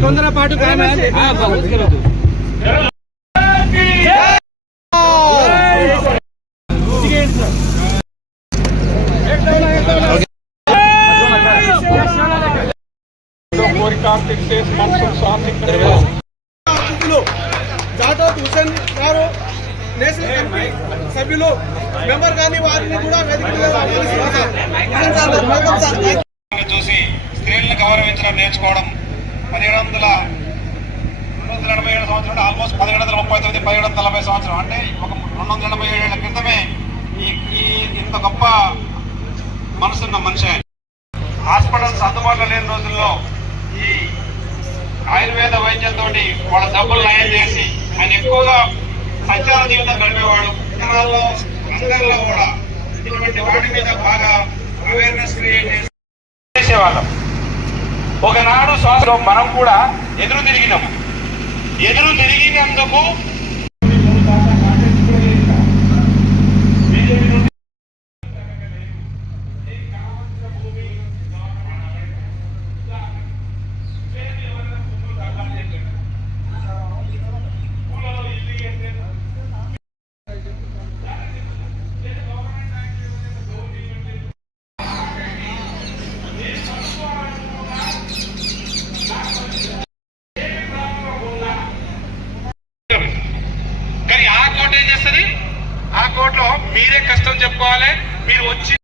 తొందరపాటు కార్తిక్ జాటోత్ హుసేన్ గారు national committee సభ్యులు మెంబర్ కానీ వారిని కూడా చూసి స్త్రీలను గౌరవించడం నేర్చుకోవడం 1787 సంవత్సరం ఆల్మోస్ట్ 1739 1740 సంవత్సరం అంటే ఒక 287 ఏళ్ల క్రితమే ఈ ఇంత గొప్ప మనసున్న మనిషి. హాస్పిటల్స్ అందుబాటులో లేని రోజుల్లో ఈ ఆయుర్వేద వైద్యంతో వాళ్ళ డబ్బులు నయం చేసి ఆయన ఎక్కువగా సంచార జీవితం గడిపేవాడు. జనాల్లో అందరిలో కూడా ఇటువంటి వాటి మీద బాగా అవేర్నెస్ క్రియేట్ చేసేవాళ్ళం. ఒకనాడు శ్వాసలో మనం కూడా ఎదురు తిరిగినందుకు ఆ కోర్టులో మీరే కష్టం చెప్పుకోవాలి. మీరు వచ్చి